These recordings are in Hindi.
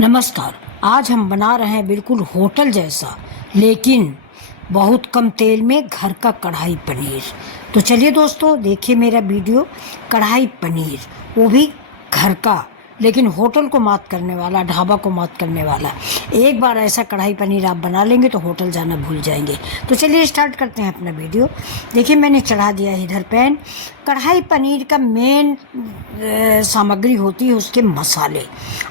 नमस्कार। आज हम बना रहे हैं बिल्कुल होटल जैसा लेकिन बहुत कम तेल में घर का कढ़ाई पनीर। तो चलिए दोस्तों, देखिए मेरा वीडियो। कढ़ाई पनीर, वो भी घर का, लेकिन होटल को मात करने वाला, ढाबा को मात करने वाला। एक बार ऐसा कढ़ाई पनीर आप बना लेंगे तो होटल जाना भूल जाएंगे। तो चलिए स्टार्ट करते हैं अपना वीडियो। देखिए मैंने चढ़ा दिया है इधर पैन। कढ़ाई पनीर का मेन सामग्री होती है उसके मसाले।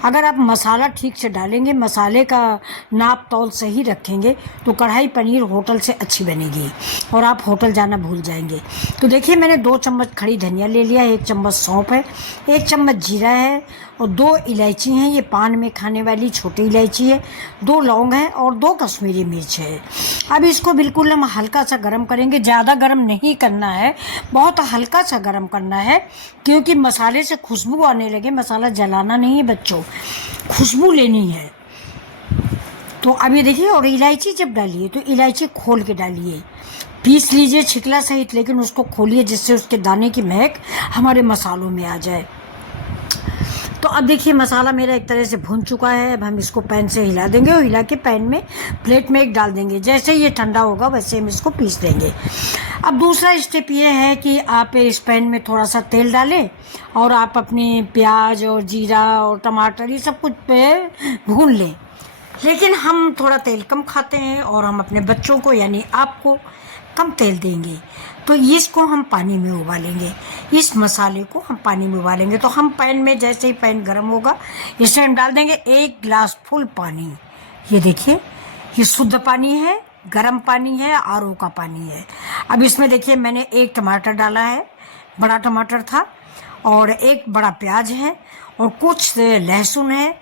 अगर आप मसाला ठीक से डालेंगे, मसाले का नाप तौल सही रखेंगे तो कढ़ाई पनीर होटल से अच्छी बनेगी और आप होटल जाना भूल जाएंगे। तो देखिए मैंने 2 चम्मच खड़ी धनिया ले लिया है, 1 चम्मच सौंफ है, 1 चम्मच जीरा है और 2 इलायची हैं, ये पान में खाने वाली छोटी इलायची है, 2 लौंग है और 2 कश्मीरी मिर्च है। अब इसको बिल्कुल हम हल्का सा गरम करेंगे, ज़्यादा गरम नहीं करना है, बहुत हल्का सा गरम करना है, क्योंकि मसाले से खुशबू आने लगे। मसाला जलाना नहीं है बच्चों, खुशबू लेनी है। तो अभी देखिए, और इलायची जब डालिए तो इलायची खोल के डालिए, पीस लीजिए छिकला सहित, लेकिन उसको खोलिए जिससे उसके दाने की महक हमारे मसालों में आ जाए। तो अब देखिए मसाला मेरा एक तरह से भुन चुका है। अब हम इसको पैन से हिला देंगे और हिला के पैन में प्लेट में एक डाल देंगे। जैसे ये ठंडा होगा वैसे हम इसको पीस देंगे। अब दूसरा स्टेप ये है कि आप इस पैन में थोड़ा सा तेल डालें और आप अपने प्याज और जीरा और टमाटर ये सब कुछ पे भून लें। लेकिन हम थोड़ा तेल कम खाते हैं और हम अपने बच्चों को यानी आपको कम तेल देंगे। तो इसको हम पानी में उबालेंगे, इस मसाले को हम पानी में उबालेंगे। तो हम पैन में, जैसे ही पैन गर्म होगा, इसमें हम डाल देंगे 1 गिलास फुल पानी। ये देखिए, ये शुद्ध पानी है, गर्म पानी है, आरओ का पानी है। अब इसमें देखिए मैंने 1 टमाटर डाला है, बड़ा टमाटर था, और 1 बड़ा प्याज है और कुछ लहसुन है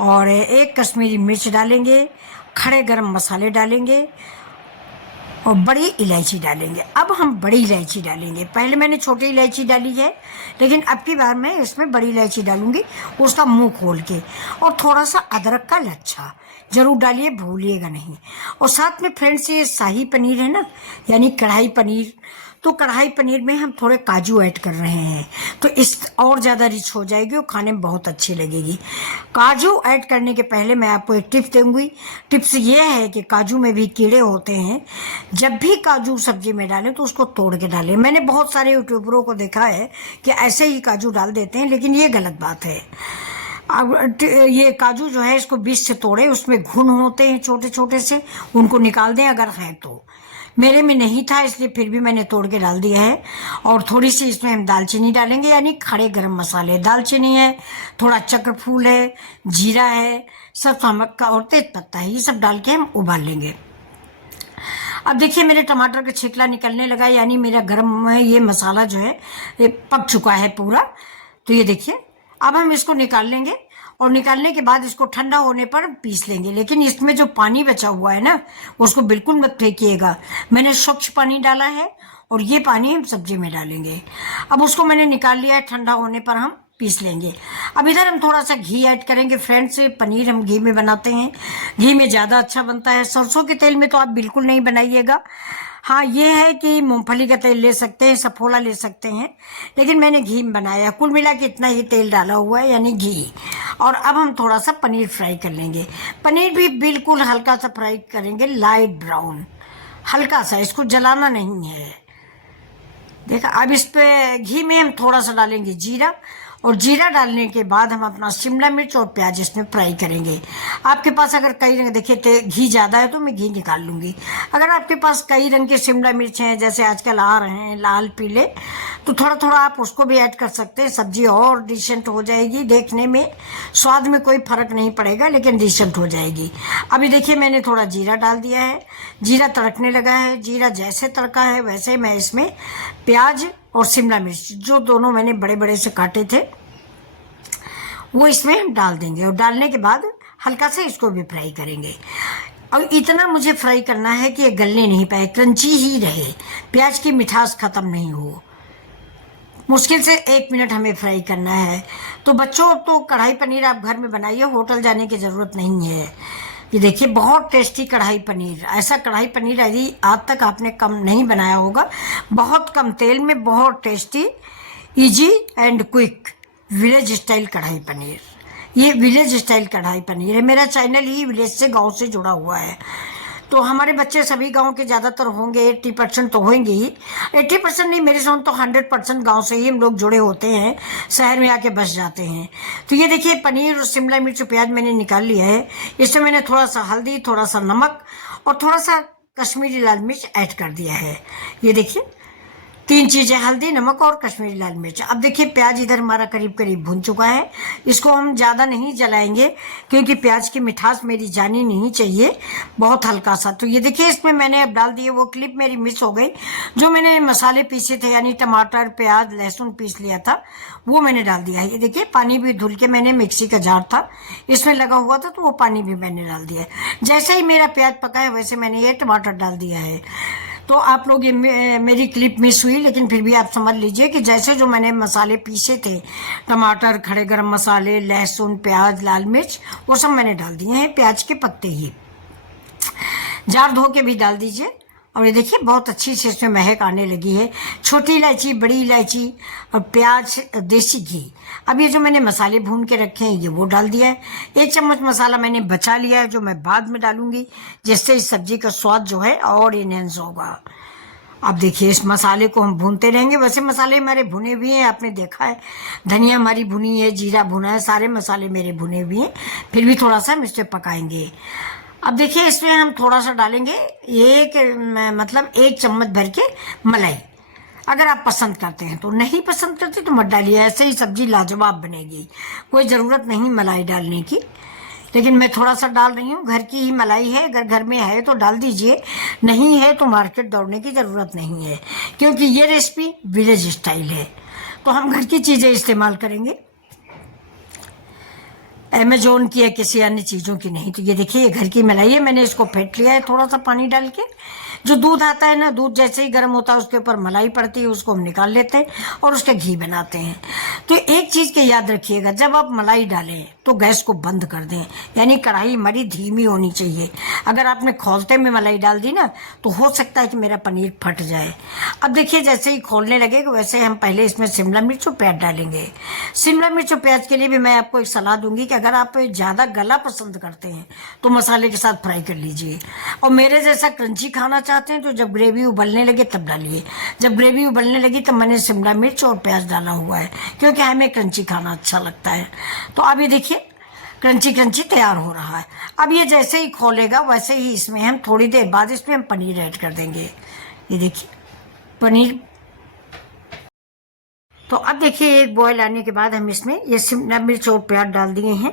और 1 कश्मीरी मिर्च डालेंगे, खड़े गरम मसाले डालेंगे और बड़ी इलायची डालेंगे। अब हम बड़ी इलायची डालेंगे। पहले मैंने छोटी इलायची डाली है, लेकिन अब की बार मैं इसमें बड़ी इलायची डालूंगी, उसका मुंह खोल के। और थोड़ा सा अदरक का लच्छा जरूर डालिए, भूलिएगा नहीं। और साथ में फ्रेंड्स, ये शाही पनीर है ना, यानी कढ़ाई पनीर, तो कढ़ाई पनीर में हम थोड़े काजू ऐड कर रहे हैं, तो इस और ज़्यादा रिच हो जाएगी और खाने में बहुत अच्छी लगेगी। काजू ऐड करने के पहले मैं आपको एक टिप दूंगी। टिप्स ये है कि काजू में भी कीड़े होते हैं। जब भी काजू सब्जी में डालें तो उसको तोड़ के डालें। मैंने बहुत सारे यूट्यूबरों को देखा है कि ऐसे ही काजू डाल देते हैं, लेकिन ये गलत बात है। अब ये काजू जो है, इसको बीच से तोड़े, उसमें घुन होते हैं छोटे छोटे से, उनको निकाल दें अगर हैं तो। मेरे में नहीं था इसलिए फिर भी मैंने तोड़ के डाल दिया है। और थोड़ी सी इसमें हम दालचीनी डालेंगे, यानी खड़े गरम मसाले। दालचीनी है, थोड़ा चक्र फूल है, जीरा है, सब सामक का और तेज पत्ता है, ये सब डाल के हम उबाल लेंगे। अब देखिए मेरे टमाटर का छिकला निकलने लगा, यानी मेरा गरम ये मसाला जो है ये पक चुका है पूरा। तो ये देखिए, अब हम इसको निकाल लेंगे और निकालने के बाद इसको ठंडा होने पर पीस लेंगे। लेकिन इसमें जो पानी बचा हुआ है ना, उसको बिल्कुल मत फेंकिएगा। मैंने स्वच्छ पानी डाला है और ये पानी हम सब्जी में डालेंगे। अब उसको मैंने निकाल लिया है, ठंडा होने पर हम पीस लेंगे। अब इधर हम थोड़ा सा घी ऐड करेंगे। फ्रेंड्स, पनीर हम घी में बनाते हैं, घी में ज़्यादा अच्छा बनता है। सरसों के तेल में तो आप बिल्कुल नहीं बनाइएगा। हाँ, ये है कि मूंगफली का तेल ले सकते हैं, सफोला ले सकते हैं, लेकिन मैंने घी में बनाया। कुल मिला के इतना ही तेल डाला हुआ है, यानी घी। और अब हम थोड़ा सा पनीर फ्राई कर लेंगे। पनीर भी बिल्कुल हल्का सा फ्राई करेंगे, लाइट ब्राउन, हल्का सा, इसको जलाना नहीं है। देखा, अब इस पे घी में हम थोड़ा सा डालेंगे जीरा, और जीरा डालने के बाद हम अपना शिमला मिर्च और प्याज इसमें फ्राई करेंगे। आपके पास अगर कई रंग, देखिए घी ज़्यादा है तो मैं घी निकाल लूँगी। अगर आपके पास कई रंग के शिमला मिर्च हैं, जैसे आजकल आ रहे हैं लाल पीले, तो थोड़ा थोड़ा आप उसको भी ऐड कर सकते हैं। सब्जी और डिसेंट हो जाएगी, देखने में स्वाद में कोई फ़र्क नहीं पड़ेगा, लेकिन डिसेंट हो जाएगी। अभी देखिए मैंने थोड़ा जीरा डाल दिया है, जीरा तड़कने लगा है। जीरा जैसे तड़का है वैसे मैं इसमें प्याज और शिमला मिर्च, जो दोनों मैंने बड़े बड़े से काटे थे, वो इसमें हम डाल देंगे। और डालने के बाद हल्का सा इसको भी फ्राई करेंगे। और इतना मुझे फ्राई करना है कि ये गलने नहीं पाए, क्रंची ही रहे, प्याज की मिठास ख़त्म नहीं हो। मुश्किल से 1 मिनट हमें फ्राई करना है। तो बच्चों, तो कढ़ाई पनीर आप घर में बनाइए, होटल जाने की ज़रूरत नहीं है। ये देखिए बहुत टेस्टी कढ़ाई पनीर। ऐसा कढ़ाई पनीर यदि आज तक आपने कम नहीं बनाया होगा, बहुत कम तेल में बहुत tasty, easy and quick village style कढ़ाई पनीर। ये विलेज स्टाइल कढ़ाई पनीर है। मेरा चैनल ही विलेज से, गांव से जुड़ा हुआ है। तो हमारे बच्चे सभी गांव के ज़्यादातर होंगे, 80% तो होंगे ही। 80% नहीं, मेरे साथ तो 100% गांव से ही हम लोग जुड़े होते हैं, शहर में आके बस जाते हैं। तो ये देखिए पनीर और शिमला मिर्च और प्याज मैंने निकाल लिया है। इसमें मैंने थोड़ा सा हल्दी, थोड़ा सा नमक और थोड़ा सा कश्मीरी लाल मिर्च ऐड कर दिया है। ये देखिए 3 चीज़ें, हल्दी, नमक और कश्मीरी लाल मिर्च। अब देखिए प्याज इधर हमारा करीब करीब भुन चुका है। इसको हम ज़्यादा नहीं जलाएंगे क्योंकि प्याज की मिठास मेरी जानी नहीं चाहिए, बहुत हल्का सा। तो ये देखिए इसमें मैंने अब डाल दिए, वो क्लिप मेरी मिस हो गई, जो मैंने मसाले पीसे थे यानी टमाटर, प्याज, लहसुन पीस लिया था, वो मैंने डाल दिया है। ये देखिए पानी भी धुल के मैंने, मिक्सी का जार था इसमें लगा हुआ था, तो वो पानी भी मैंने डाल दिया है। जैसे ही मेरा प्याज पका है वैसे मैंने ये टमाटर डाल दिया है। तो आप लोग, ये मेरी क्लिप मिस हुई, लेकिन फिर भी आप समझ लीजिए कि जैसे जो मैंने मसाले पीसे थे, टमाटर, खड़े गरम मसाले, लहसुन, प्याज, लाल मिर्च, वो सब मैंने डाल दिए हैं, प्याज के पत्ते ही। जार धो के भी डाल दीजिए। और ये देखिए बहुत अच्छी से इसमें महक आने लगी है। छोटी इलायची, बड़ी इलायची और प्याज, देसी घी। अब ये जो मैंने मसाले भून के रखे हैं ये वो डाल दिया है। 1 चम्मच मसाला मैंने बचा लिया है जो मैं बाद में डालूंगी, जिससे इस सब्जी का स्वाद जो है और इनहेंस होगा। अब देखिए इस मसाले को हम भूनते रहेंगे। वैसे मसाले हमारे भुने हुए हैं, आपने देखा है, धनिया हमारी भुनी है, जीरा भुना है, सारे मसाले मेरे भुने हुए हैं। फिर भी थोड़ा सा हम इसे पकाएंगे। अब देखिए इसमें हम थोड़ा सा डालेंगे, मतलब 1 चम्मच भर के मलाई। अगर आप पसंद करते हैं तो, नहीं पसंद करते तो मत डालिए, ऐसे ही सब्जी लाजवाब बनेगी, कोई ज़रूरत नहीं मलाई डालने की। लेकिन मैं थोड़ा सा डाल रही हूँ, घर की ही मलाई है, अगर घर में है तो डाल दीजिए, नहीं है तो मार्केट दौड़ने की ज़रूरत नहीं है, क्योंकि ये रेसिपी विलेज स्टाइल है, तो हम घर की चीज़ें इस्तेमाल करेंगे, अमेजोन की या किसी अन्य चीज़ों की नहीं। तो ये देखिए ये घर की मलाई है, मैंने इसको फेंट लिया है थोड़ा सा पानी डाल के। जो दूध आता है ना, दूध जैसे ही गर्म होता है उसके ऊपर मलाई पड़ती है, उसको हम निकाल लेते हैं और उसके घी बनाते हैं। तो एक चीज़ के याद रखिएगा, जब आप मलाई डालें तो गैस को बंद कर दें, यानी कढ़ाई हमारी धीमी होनी चाहिए। अगर आपने खौलते में मलाई डाल दी ना तो हो सकता है कि मेरा पनीर फट जाए। अब देखिए जैसे ही खोलने लगेगा वैसे हम पहले इसमें शिमला मिर्च और प्याज डालेंगे। शिमला मिर्च और प्याज के लिए भी मैं आपको एक सलाह दूंगी कि अगर आप ज़्यादा गला पसंद करते हैं तो मसाले के साथ फ्राई कर लीजिए, और मेरे जैसा क्रंची खाना चाहते हैं तो जब ग्रेवी उबलने लगे तब डालिए। जब ग्रेवी उबलने लगी तब मैंने शिमला मिर्च और प्याज डाला हुआ है, क्योंकि हमें क्रंची खाना अच्छा लगता है। तो अब ये देखिए क्रंची क्रंची तैयार हो रहा है। अब ये जैसे ही खोलेगा वैसे ही इसमें हम थोड़ी देर बाद इसमें हम पनीर ऐड कर देंगे। ये देखिए पनीर। तो अब देखिए एक बॉयल आने के बाद हम इसमें ये शिमला मिर्च और प्याज डाल दिए हैं।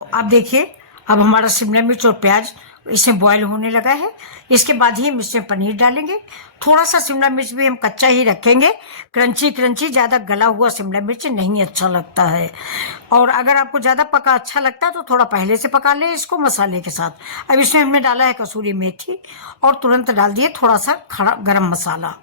अब देखिए अब हमारा शिमला मिर्च और प्याज इसमें बॉयल होने लगा है। इसके बाद ही हम इसमें पनीर डालेंगे। थोड़ा सा शिमला मिर्च भी हम कच्चा ही रखेंगे, क्रंची क्रंची, ज़्यादा गला हुआ शिमला मिर्च नहीं अच्छा लगता है। और अगर आपको ज़्यादा पका अच्छा लगता है तो थोड़ा पहले से पका लें इसको मसाले के साथ। अब इसमें हमने डाला है कसूरी मेथी और तुरंत डाल दिए थोड़ा सा खड़ा गरम मसाला।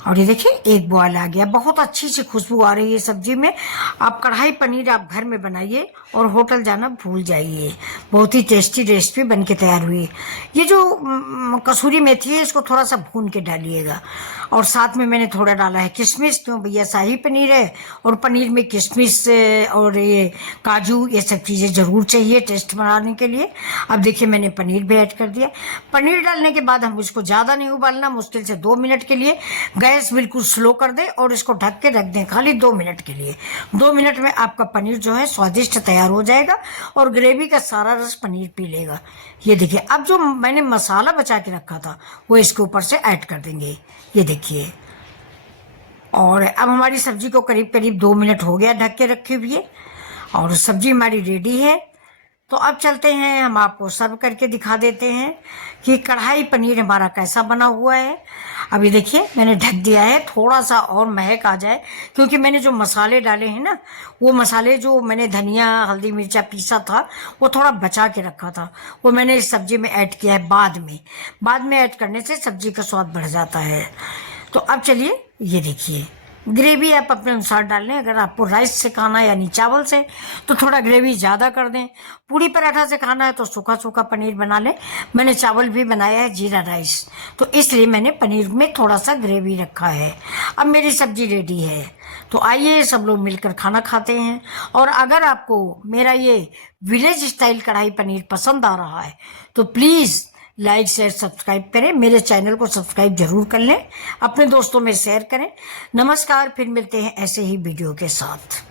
और ये देखिए एक बॉयल आ गया, बहुत अच्छी सी खुशबू आ रही है सब्जी में। आप कढ़ाई पनीर आप घर में बनाइए और होटल जाना भूल जाइए, बहुत ही टेस्टी रेसिपी बन के तैयार हुई। ये जो कसूरी मेथी है इसको थोड़ा सा भून के डालिएगा, और साथ में मैंने थोड़ा डाला है किशमिश, क्यों भैया शाही पनीर है और पनीर में किशमिश और ये काजू ये सब चीज़ें ज़रूर चाहिए टेस्ट बनाने के लिए। अब देखिए मैंने पनीर भी ऐड कर दिया। पनीर डालने के बाद हम इसको ज़्यादा नहीं उबालना, मुश्किल से 2 मिनट के लिए गैस बिल्कुल स्लो कर दें और इसको ढक के रख दें खाली 2 मिनट के लिए। 2 मिनट में आपका पनीर जो है स्वादिष्ट तैयार हो जाएगा और ग्रेवी का सारा रस पनीर पी लेगा। ये देखिए अब जो मैंने मसाला बचा के रखा था वो इसके ऊपर से ऐड कर देंगे। ये देखिए, और अब हमारी सब्जी को करीब करीब 2 मिनट हो गया ढक के रखे हुए, और सब्जी हमारी रेडी है। तो अब चलते हैं, हम आपको सर्व करके दिखा देते हैं कि कढ़ाई पनीर हमारा कैसा बना हुआ है। अभी देखिए मैंने ढक दिया है, थोड़ा सा और महक आ जाए, क्योंकि मैंने जो मसाले डाले हैं ना, वो मसाले जो मैंने धनिया हल्दी मिर्चा पीसा था वो थोड़ा बचा के रखा था, वो मैंने इस सब्जी में ऐड किया है बाद में ऐड करने से सब्जी का स्वाद बढ़ जाता है। तो अब चलिए ये देखिए ग्रेवी आप अपने अनुसार डाल लें। अगर आपको राइस से खाना है यानी चावल से तो थोड़ा ग्रेवी ज़्यादा कर दें। पूरी पराठा से खाना है तो सूखा सूखा पनीर बना लें। मैंने चावल भी बनाया है जीरा राइस, तो इसलिए मैंने पनीर में थोड़ा सा ग्रेवी रखा है। अब मेरी सब्जी रेडी है, तो आइए सब लोग मिलकर खाना खाते हैं। और अगर आपको मेरा ये विलेज स्टाइल कढ़ाई पनीर पसंद आ रहा है तो प्लीज़ लाइक शेयर सब्सक्राइब करें। मेरे चैनल को सब्सक्राइब जरूर कर लें, अपने दोस्तों में शेयर करें। नमस्कार, फिर मिलते हैं ऐसे ही वीडियो के साथ।